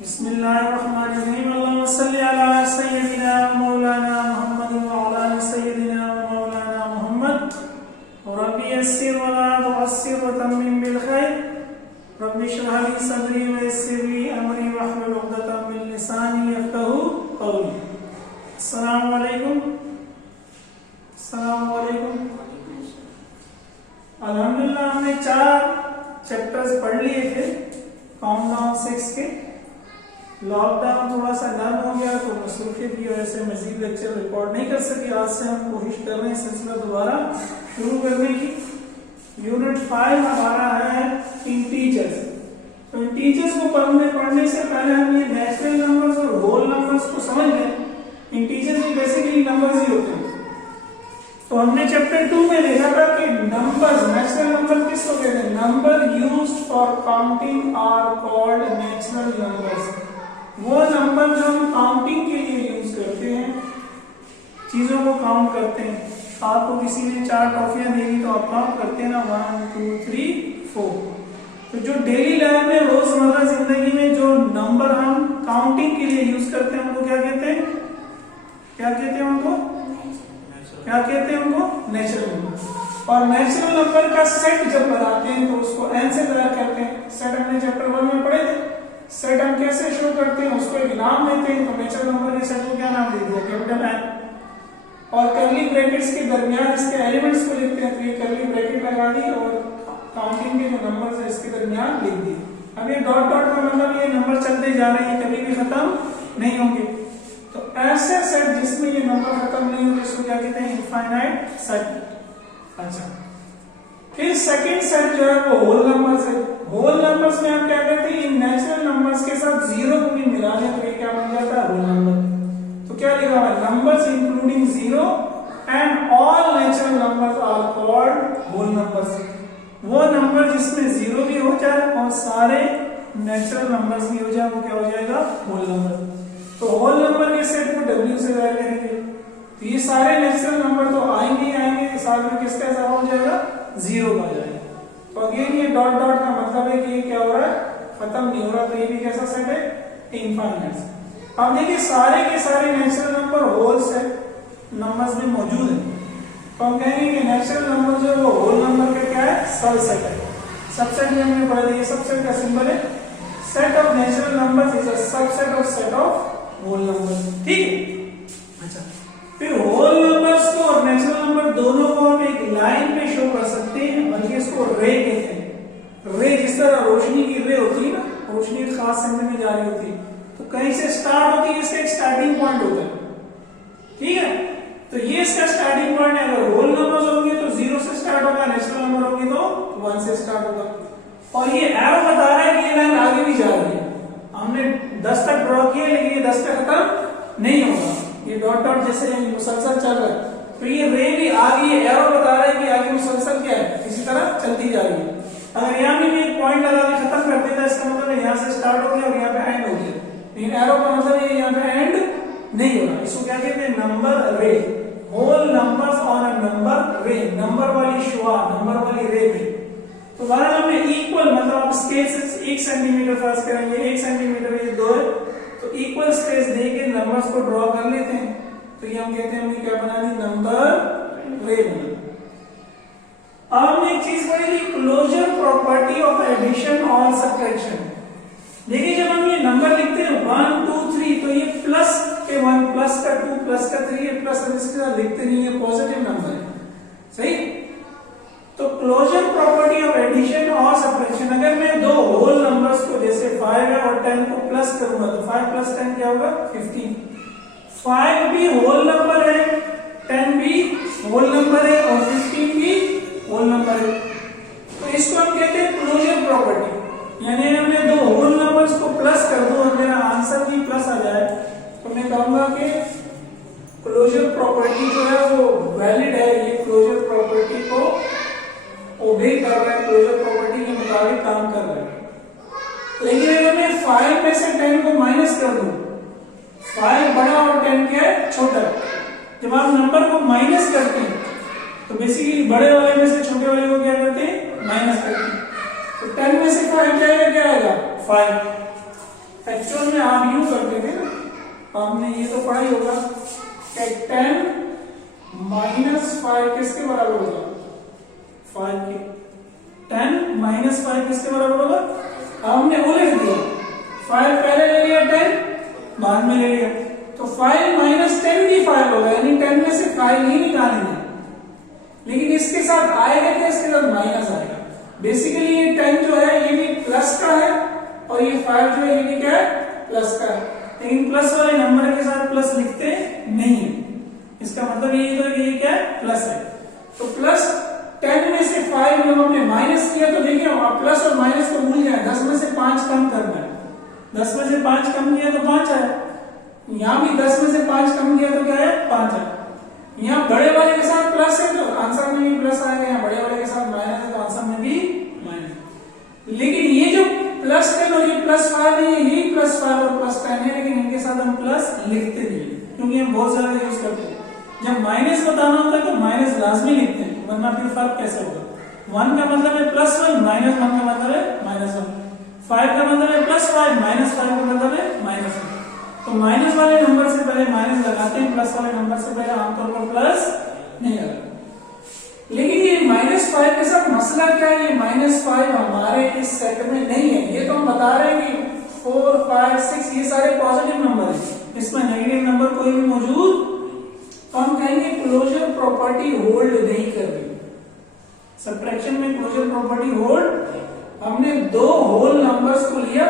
बिस्मिल्लाहिर्रहमानिर्रहीम। अल्लाहुम्मा सल्लि अला सय्यिदिना व मौलाना मुहम्मद व अला आलि सय्यिदिना व मौलाना मुहम्मद। रब्बि यस्सिर व ला तुअस्सिर व तम्मिम बिल खैर। रब्बि इश्रह ली सदरी व यस्सिर ली अमरी वहलुल उक़दतम मिन लिसानी यफ़क़हू क़ौली। अस्सलामु अलैकुम। अस्सलामु अलैकुम। अल्हम्दुलिल्लाह हमने 4 चैप्टर्स पढ़ लिए थे काउंटडाउन 6 के। लॉकडाउन थोड़ा सा डन हो गया तो मसरूफियत की वजह से मजीद लेक्चर रिकॉर्ड नहीं कर सके। आज से हम कोशिश कर रहे हैं सिलसिला दोबारा शुरू करने की। यूनिट 5 हमारा है इंटीजर्स। तो इंटीजर्स को पढ़ने से पहले हम ये नेचुरल नंबर्स और होल नंबर्स को समझ लें। इंटीजर्स भी बेसिकली नंबर्स ही होते हैं। तो हमने चैप्टर 2 में देखा था कि नंबर्स, नेचुरल नंबर किसको कहते हैं? Number used for counting are called natural numbers. वो नंबर जो हम काउंटिंग के लिए यूज करते हैं, चीजों को काउंट करते हैं। आपको किसी ने 4 टॉफियां दे दी तो आप काउंट करते हैं ना, 1 2 3 4। तो जो डेली लाइफ में रोजमर्रा जिंदगी में जो नंबर हम काउंटिंग के लिए यूज करते हैं उनको क्या कहते हैं? क्या कहते हैं उनको? क्या कहते हैं उनको? Natural number. और नेचुरल नंबर का सेट जब बनाते हैं तो उसको n से तैयार करते हैं। सेट हमने चैप्टर 1 में पढ़े थे। सेट हम कैसे शो करते हैं, उसको एक नाम देते हैं। तो नेचुरल नंबर के सेट को क्या नाम दे दिया? Capital N। और कर्ली ब्रैकेट्स के दरमियान इसके एलिमेंट्स को लिखते हैं। तो ये कर्ली ब्रैकेट लगा दी और काउंटिंग के जो नंबर्स है इसके दरमियान लिख दिए। अब ये डॉट डॉट का मतलब ये नंबर चलते जा रहे हैं, कभी भी खत्म नहीं होंगे। तो ऐसे सेट जिसमें ये नंबर खत्म नहीं होते इसको क्या कहते हैं? Infinite set. अच्छा, फिर सेकंड सेट जो है वो होल नंबर्स है। होल नंबर्स में हम क्या करते हैं? इन नेचुरल नंबर्स के साथ जीरो को भी मिला लें तो ये क्या बन जाता है? Whole number. तो क्या लिखा हुआ है? Numbers including zero and all natural numbers are called whole numbers. वो नंबर जिसमें जीरो भी हो जाए और सारे नेचुरल नंबर्स भी हो जाए वो क्या हो जाएगा? Whole number. तो होल नंबर के सेट को W से वैल्यू करेंगे तो ये सारे नेचुरल नंबर तो आएंगे आएंगे, साथ में किसका हिसाब हो जाएगा? जीरो का जाएगा। तो अगेन ये डॉट डॉट का मतलब है कि ये क्या हो रहा है? खत्म नहीं हो रहा। तो ये भी कैसा सेट है? इनफाइनाइट। अब देखिए सारे के सारे natural number whole set numbers में मौजूद है। तो हम कहेंगे कि नेचुरल नंबर जो है वो होल नंबर का क्या है? सबसेट है। सबसेट में हमने पढ़ा था, ये सबसेट का सिंबल है। Set of natural numbers is a subset of set of whole number. ठीक है। अच्छा, फिर होल नंबर्स को और नेचुरल नंबर दोनों को हम एक लाइन पे शो कर सकते हैं, बल्कि इसको रे कहते हैं। रे जिस तरह रोशनी की रे होती है ना, रोशनी एक खास सिमत में जा रही होती है तो कहीं से स्टार्ट होती है, इसका एक स्टार्टिंग पॉइंट होता है। ठीक है। तो ये इसका स्टार्टिंग पॉइंट है। अगर होल नंबर्स होंगे तो 0 से स्टार्ट होगा, नेचुरल नंबर होंगे तो 1 से स्टार्ट होगा। और ये एरो बता रहा है कि ये लाइन आगे भी जा रही है। हमने 10 तक ड्रॉ किया लेकिन ये 10 तक खत्म नहीं होगा। ये डॉट डॉट जैसे मुसलसल चल रहा है तो ये रे भी आगे, एरो बता रहा है कि आगे मुसलसल क्या है? इसी तरह चलती जा रही है। अगर यहाँ भी एक पॉइंट लगा के खत्म कर देता है इसका मतलब यहाँ से स्टार्ट हो गया और यहाँ पे एंड हो गया। लेकिन एरो का मतलब ये यहाँ पे एंड नहीं होगा। इसको क्या कहते हैं? Number ray. Whole numbers on a number ray. Number वाली शुआ, नंबर वाली रे में। तो बहरहाल हमें इक्वल मतलब आप स्केल से 1 सेंटीमीटर फर्ज करेंगे, 1 सेंटीमीटर ये 2 है तो इक्वल स्पेस देके नंबर्स को ड्रॉ कर लेते हैं। तो ये हम कहते हैं हमने क्या बना दी? नंबर रे बना। अब हमने एक चीज पढ़ी थी, क्लोजर प्रॉपर्टी ऑफ एडिशन और सब्ट्रैक्शन। देखिए जब हम ये नंबर लिखते हैं 1 2 3 तो ये प्लस के 1 प्लस का 2 प्लस का 3 ये प्लस इसके साथ लिखते नहीं है, पॉजिटिव नंबर है। सही। तो क्लोजर प्रॉपर्टी ऑफ एडिशन और सब्ट्रैक्शन, अगर मैं दो होल नंबर्स को जैसे 5 है और 10 को प्लस करूंगा तो 5 प्लस 10 क्या होगा? 15। 5 भी होल नंबर है, 10 भी होल नंबर है और 15 भी होल नंबर है। तो इसको हम कहते हैं क्लोजर प्रॉपर्टी। यानी हमने दो होल नंबर्स को प्लस कर दूं और मेरा आंसर भी प्लस आ जाए तो मैं कहूंगा कि क्लोजर प्रॉपर्टी जो है वो वैलिड है। ये क्लोजर प्रॉपर्टी को ओबे कर रहा है, क्लोजर प्रॉपर्टी के मुताबिक काम कर रहा है। लेकिन अगर मैं 5 में से 10 को माइनस कर दूं, 5 बड़ा और 10 क्या है? छोटा। जब आप नंबर को माइनस करते हैं तो बेसिकली बड़े वाले में से छोटे वाले को क्या करते हैं? माइनस करते हैं। तो 10 में से 5 जाएगा क्या आएगा? 5। एक्चुअल में आपने ये तो पढ़ा ही होगा कि 10 माइनस 5 किसके बराबर होगा? 5 के। 10 माइनस 5 किसके बराबर होगा? हमने वो लिख दिया, 5 पहले ले लिया, 10 बाद में ले लिया, तो 5 माइनस 10 भी 5 होगा, यानी 10 में से 5 नहीं निकालेंगे, लेकिन इसके साथ आएगा क्या? इसके साथ माइनस आएगा। बेसिकली ये 10 जो है ये भी प्लस का है और ये 5 जो है ये भी क्या है? प्लस का है, लेकिन प्लस वाले नंबर के साथ प्लस लिखते नहीं है। इसका मतलब ये तो ये क्या है? प्लस है। तो प्लस 10 में से 5 जब हमने माइनस किया तो देखिए प्लस और माइनस को भूल जाए, 10 में से 5 कम करना है, 10 में से 5 कम किया तो 5 आया, यहाँ भी 10 में से 5 कम किया तो क्या है? 5 आया। यहाँ बड़े वाले के साथ प्लस है तो आंसर में भी प्लस आएगा, यहाँ बड़े वाले के साथ माइनस है तो आंसर में भी माइनस। लेकिन ये जो प्लस 10 और ये प्लस 5 है, यही प्लस 5 और प्लस 10 है, लेकिन इनके साथ हम प्लस लिखते नहीं क्योंकि हम बहुत ज्यादा यूज करते हैं। जब माइनस बताना होता है तो माइनस लाजमी लिखते हैं, वरना फिर फर्क कैसे होगा? 1 का मतलब है +1, -1 का मतलब है -1, 5 का मतलब है +5, -5 का मतलब है -1। तो माइनस वाले नंबर से पहले माइनस लगाते हैं, प्लस वाले नंबर से पहले आमतौर पर प्लस नहीं लगाते। लेकिन ये -5 के साथ मसला क्या है? ये -5 हमारे इस सेट में नहीं है, ये तो हम बता रहे हैं कि 4, 5, 6 ये सारे पॉजिटिव नंबर हैं, इसमें नेगेटिव नंबर कोई भी मौजूद, तो हम कहेंगे क्लोजर प्रॉपर्टी होल्ड नहीं कर रही। सब्ट्रैक्शन में क्लोजर प्रॉपर्टी होल्ड, हमने 2 होल नंबर्स को लिया,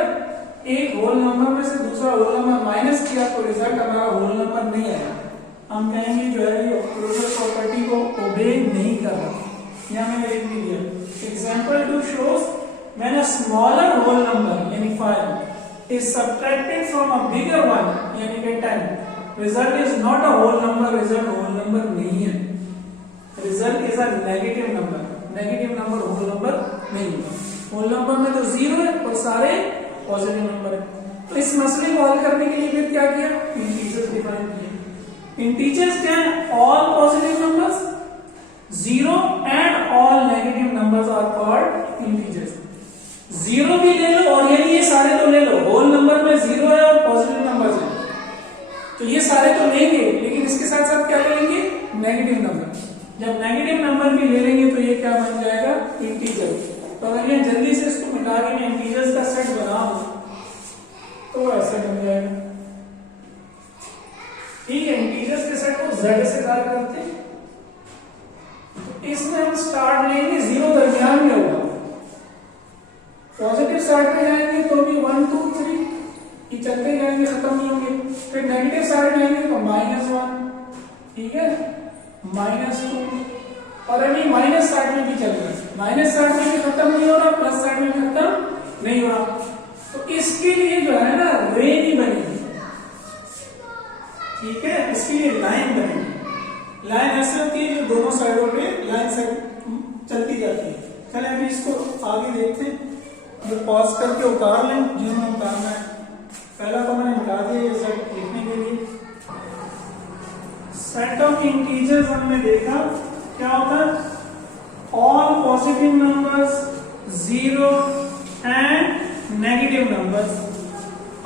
एक होल नंबर में से दूसरा होल नंबर माइनस किया तो रिजल्ट हमारा होल नंबर नहीं आया, हम कहेंगे जो है ये क्लोजर प्रॉपर्टी को ओबे नहीं कर रहा। यहाँ मैंने लिख भी दिया, example 2 shows when a smaller whole number यानी 5 is subtracted from a bigger one यानी कि 10, result is not a whole number, result whole number नहीं है, result is a negative number, negative number whole number नहीं है। whole number में तो 0 है और सारे पॉजिटिव नंबर है। तो इस मसले को हल करने के लिए फिर क्या किया? इंटीजर्स डिफाइन किए। इंटीजर्स क्या है? All positive numbers, 0 and all negative numbers are called integers. 0 भी ले लो और ये सारे तो ले लो, होल नंबर में 0 है और पॉजिटिव नंबर्स है, तो ये सारे तो लेंगे, लेकिन इसके साथ साथ क्या लेंगे? Negative number. जब नेगेटिव नंबर भी ले लेंगे तो ये क्या बन जाएगा? इंटीजर। तो अगर ये जल्दी से इसको मिटा के मैं इंटीजर्स का सेट बना दूं तो ऐसे बन जाएगा, ठीक है। इंटीजर्स के सेट को z से डाल करते हैं, तो इसमें हम स्टार्ट लेंगे 0 दरमियान में होगा, पॉजिटिव साइड में जाएंगे तो भी 1 2 3 ये चलते जाएंगे, खत्म नहीं होंगे। फिर नेगेटिव साइड में आएंगे तो -1, ठीक है, -2, और अभी माइनस साइड में भी चल रहा है, माइनस साइड में भी खत्म नहीं हो रहा, प्लस साइड में भी खत्म नहीं हो रहा, तो इसके लिए जो है ना रे नहीं बनेगी, ठीक है, इसके लिए लाइन बनेगी। लाइन ऐसे होती है जो दोनों साइडों पे लाइन से चलती जाती है। चले अभी इसको आगे देखते हैं, जो पॉज करके उतार लें जिन्होंने उतारना है। पहला तो मैंने मिटा दिया ये सेट लिखने के लिए। सेट ऑफ इंटीजर्स हमने देखा क्या होता है? All positive numbers, 0 and negative numbers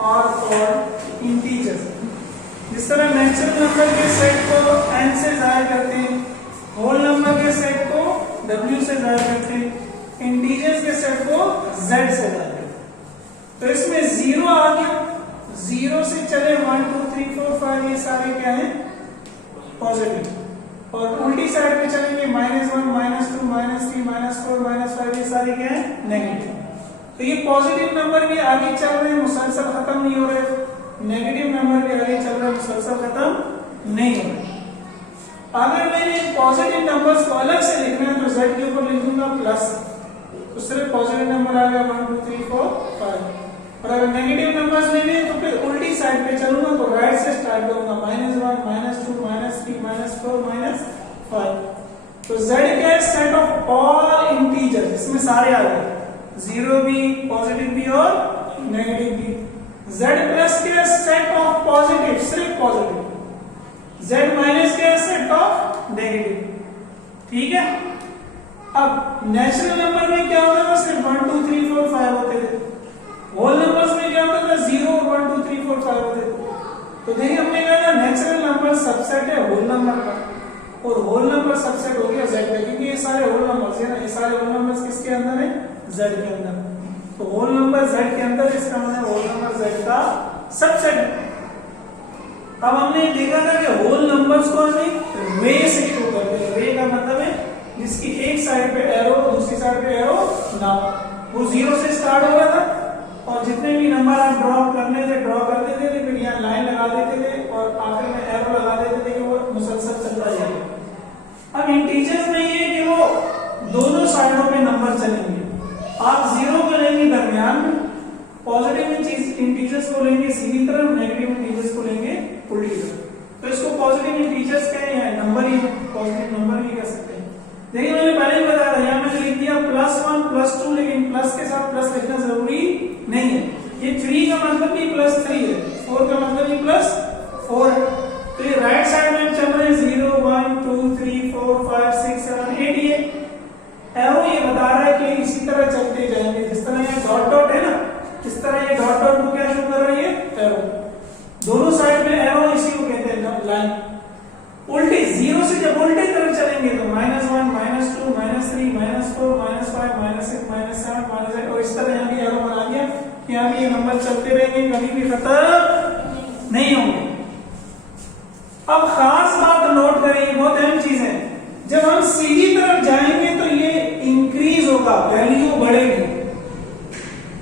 are called integers. जिस तरह नेचुरल नंबर के सेट को n से जाहिर करते हैं, होल नंबर के सेट को w से जाहिर करते हैं, इंटीजर्स के सेट को z से जाहिर करते हैं। तो इसमें 0 आ गया, 0 से चले 1 2 3 4 5 ये सारे क्या है? पॉजिटिव। और उल्टी साइड पे चलेंगे -1 -2 -3 -4 -5 ये सारे क्या है? नेगेटिव। तो ये पॉजिटिव नंबर भी आगे चल रहे हैं, मुसलसल खत्म नहीं हो रहे, नेगेटिव नंबर भी आगे चल रहे हैं, मुसलसल खत्म नहीं हो रहे। अगर मैंने पॉजिटिव नंबर्स को अलग से लिखना है तो z के ऊपर लिख दूंगा प्लस, तो सिर्फ पॉजिटिव नंबर आ गया 1 2 3 4 5। और अगर नेगेटिव नंबर्स लेने हैं तो फिर उल्टी साइड पे चलूंगा, तो राइट से स्टार्ट करूंगा, -1 -2 -3 -4 -5। तो z क्या है? सेट ऑफ ऑल इंटीजर्स, इसमें सारे आ गए, 0 भी, पॉजिटिव भी और नेगेटिव भी। z प्लस क्या है? सेट ऑफ पॉजिटिव, सिर्फ पॉजिटिव। z माइनस क्या है? सेट ऑफ नेगेटिव, ठीक है। अब नेचुरल नंबर में क्या होता था? सिर्फ 1 2 3 4 5 होते थे। होल नंबर्स में क्या होता था? 0 1 2 3 4 5 होते थे। तो देखिए हमने कहा नेचुरल नंबर सबसेट है होल नंबर का, और होल नंबर सबसेट हो गया z का, क्योंकि ये सारे होल नंबर्स है ना, ये सारे होल नंबर्स किसके अंदर है, z के अंदर। तो होल नंबर z के अंदर, इसका मतलब होल नंबर z का सबसेट है। अब हमने देखा था कि होल नंबर्स को हमें रे से शुरू करते हैं। रे का मतलब है जिसकी एक साइड पे एरो, दूसरी साइड पे एरो ना, वो 0 से स्टार्ट हो रहा था, और जितने भी नंबर आप ड्रॉ करने थे ड्रॉ कर देते थे, फिर यहाँ लाइन लगा देते थे और आखिर में एरो लगा देते थे कि वो मुसलसल चलता जाएगा। अब इंटीजर्स में ये कि वो दोनों साइडों पे नंबर चलेंगे। आप 0 को लेंगे दरमियान में, पॉजिटिव इंटीजर्स को लेंगे सीधी तरफ, नेगेटिव इंटीजर्स को लेंगे उल्टी तरफ। तो इसको पॉजिटिव इंटीजर्स कहें या नंबर ही, पॉजिटिव नंबर भी कह सकते हैं। देखिए मैंने पहले ही बताया था, यहाँ मैंने लिख दिया +1 +2, लेकिन प्लस के साथ प्लस लिखना जरूरी नहीं है। ये 3 का मतलब भी +3 है, 4 का मतलब भी +4 है। तो ये राइट साइड में चल रहे हैं 0 1 2 3 4 5 6 7 8, ये एरो ये बता रहा है कि इसी तरह चलते जाएंगे। जिस तरह ये डॉट डॉट है ना, इस तरह ये डॉट डॉट को क्या शो कर रही है, एरो। दोनों साइड में एरो, इसी को कहते हैं लाइन। उल्टी 0 से जब उल्टी तरफ चलेंगे तो -1 -2 -3 -4 -5 -6 -7 -8, और इस तरह यहाँ भी एरो बना दिया कि यहाँ भी ये नंबर चलते रहेंगे, कभी भी खत्म नहीं होंगे। अब खास बात नोट करें, बहुत अहम चीज है, जब हम सीधी तरफ जाएंगे तो ये इंक्रीज होगा, वैल्यू बढ़ेगी।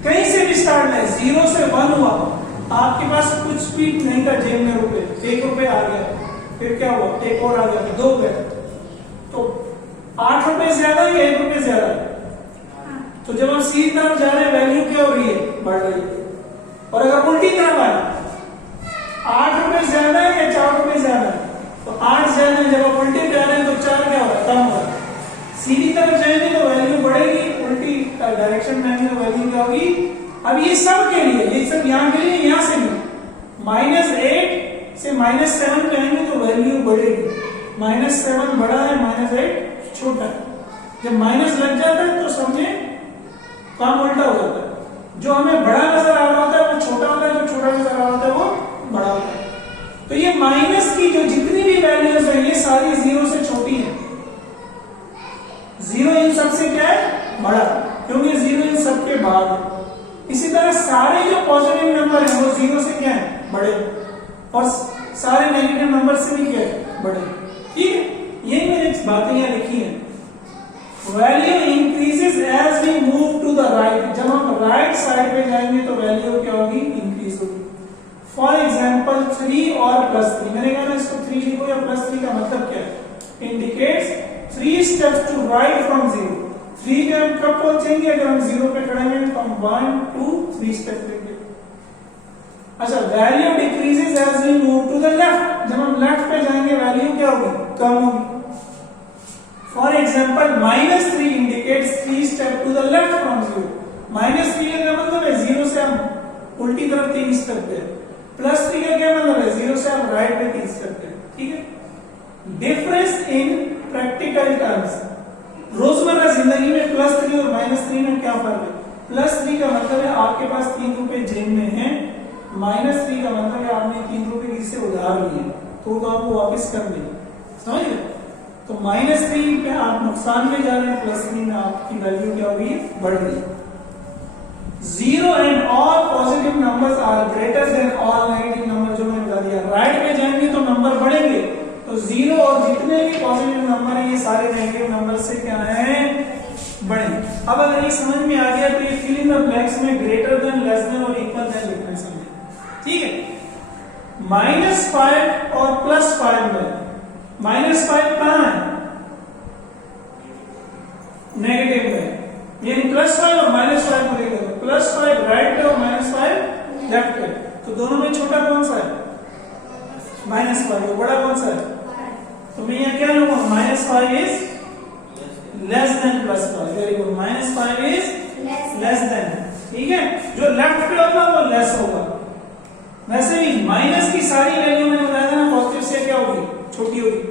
कहीं से भी स्टार्ट है, 0 से 1 हुआ, आपके पास कुछ भी नहीं था जेब में रुपए, 1 रुपए आ गया, फिर क्या हुआ, 1 और आ गया, 2 गए, तो 8 रुपए ज्यादा या 1 रुपए ज्यादा है? तो जब हम सीधी तरफ जा रहे हैं वैल्यू क्या हो रही है, बढ़ रही है। और अगर उल्टी तरफ आए, 8 रुपए ज्यादा है या 4 रुपए ज्यादा है, तो 8 ज्यादा है, जब आप उल्टी जा रहे हैं तो 4 क्या हो रहा है, कम हो रहा है। सीधी तरफ जाएंगे तो वैल्यू बढ़ेगी, उल्टी डायरेक्शन में आएंगे तो वैल्यू क्या होगी। अब ये सब के लिए, ये सब यहाँ के लिए, यहाँ से भी -8 से -7 पे आएंगे तो वैल्यू बढ़ेगी। -7 बड़ा है, -8 छोटा है। जब माइनस लग जाता है तो समझे काम उल्टा हो जाता है। जो हमें बड़ा नजर आ रहा होता है वो छोटा होता है, जो छोटा नजर आ रहा होता है वो बड़ा होता है। तो ये माइनस की जो जितनी भी वैल्यूज है ये सारी 0 से छोटी है। 0 इन सब से क्या है, बड़ा, क्योंकि 0 इन सब के बाद है। इसी तरह सारे जो पॉजिटिव नंबर है वो 0 से क्या है, बड़े, और सारे नेगेटिव नंबर से भी क्या है, बड़े। ठीक है, यही मैंने बातें यहाँ लिखी है। Value increases as we move to the right. जब हम राइट साइड पे जाएंगे तो वैल्यू क्या होगी, इंक्रीज होगी। फॉर एग्जाम्पल 3 और +3, मैंने कहा ना इसको 3 लिखो या +3 का मतलब क्या है, indicates 3 steps to right from 0। 3 पे हम कब पहुंचेंगे, अगर हम 0 पे खड़े हैं तो हम 1 2 3 स्टेप लेंगे। अच्छा, value decreases as we move to the left. जब हम लेफ्ट पे जाएंगे वैल्यू क्या होगी, कम होगी। For example -3 indicates 3 step to the left from 0। -3 का मतलब है 0 से हम उल्टी तरफ 3 स्टेप पे, +3 का क्या मतलब है 0 से हम राइट पे 3 स्टेप पे। ठीक है, डिफरेंस इन प्रैक्टिकल टर्म्स। रोजमर्रा जिंदगी में +3 और -3 में क्या फर्क है। +3 का मतलब है आपके पास 3 रुपए जेब में है, -3 का मतलब है आपने 3 रुपए किसी से उधार लिए तो आपको वापस कर देंगे, समझ गए। तो -3 पे आप नुकसान में जा रहे हैं, +3 में आपकी वैल्यू क्या होगी, बढ़ गई। 0 and all positive numbers are greater than all negative number. जो मैंने बता दिया, राइट में जाएंगे तो नंबर बढ़ेंगे, तो 0 और जितने भी पॉजिटिव नंबर है ये सारे नेगेटिव नंबर से क्या है, बढ़ेंगे। अब अगर ये समझ में आ गया तो ये फिल इन द ब्लैंक्स में ग्रेटर देन, लेस देन और इक्वल देन लिखना है, समझे। ठीक है, -5 और +5 में -5 कहां है, नेगेटिव में, यानी +5 और -5 को देखो, +5 राइट पे और -5 लेफ्ट पे, तो दोनों में छोटा कौन सा है, -5, और बड़ा कौन सा है। तो मैं यहाँ क्या लूंगा, -5 is less than +5। Very good, -5 is less than. ठीक है, जो लेफ्ट पे होगा वो लेस होगा। वैसे भी माइनस की सारी वैल्यू मैंने बताया था ना, पॉजिटिव से क्या होगी, छोटी होगी।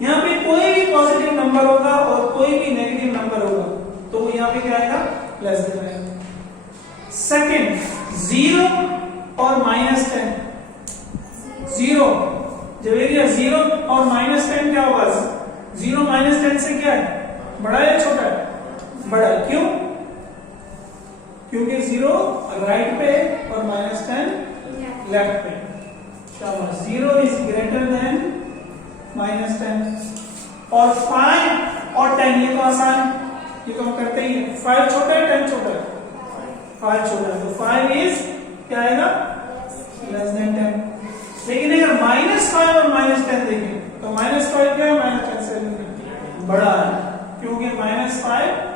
यहाँ पे कोई भी पॉजिटिव नंबर होगा और कोई भी नेगेटिव नंबर होगा तो वो यहाँ पे क्या आएगा, लेस देन आएगा। सेकंड, 0 और -10। और -10 क्या होगा? 0 -10 से क्या है? बड़ा है या छोटा है? बड़ा है। क्यों? क्योंकि 0 राइट पे और -10 लेफ्ट पे। शाबाश। 0 इज ग्रेटर देन -10 और 5 और 10 ये तो आसान है, ये तो हम करते ही हैं। 5 छोटा है 10 छोटा है? 5 छोटा है, तो 5 इज क्या आएगा? Less than 10। लेकिन अगर -5 और -10 देखें तो -5 क्या है? -10 से बड़ा है, क्योंकि -5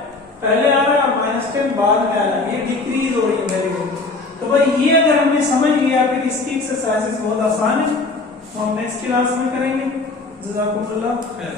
पहले आ रहा है और -10 बाद में आ रहा है, ये डिक्रीज हो रही है वैल्यू। तो भाई ये अगर हमने समझ लिया फिर इसकी एक्सरसाइजेस बहुत आसान है, तो हम नेक्स्ट क्लास में करेंगे। जज़ाकुमुल्लाह खैर।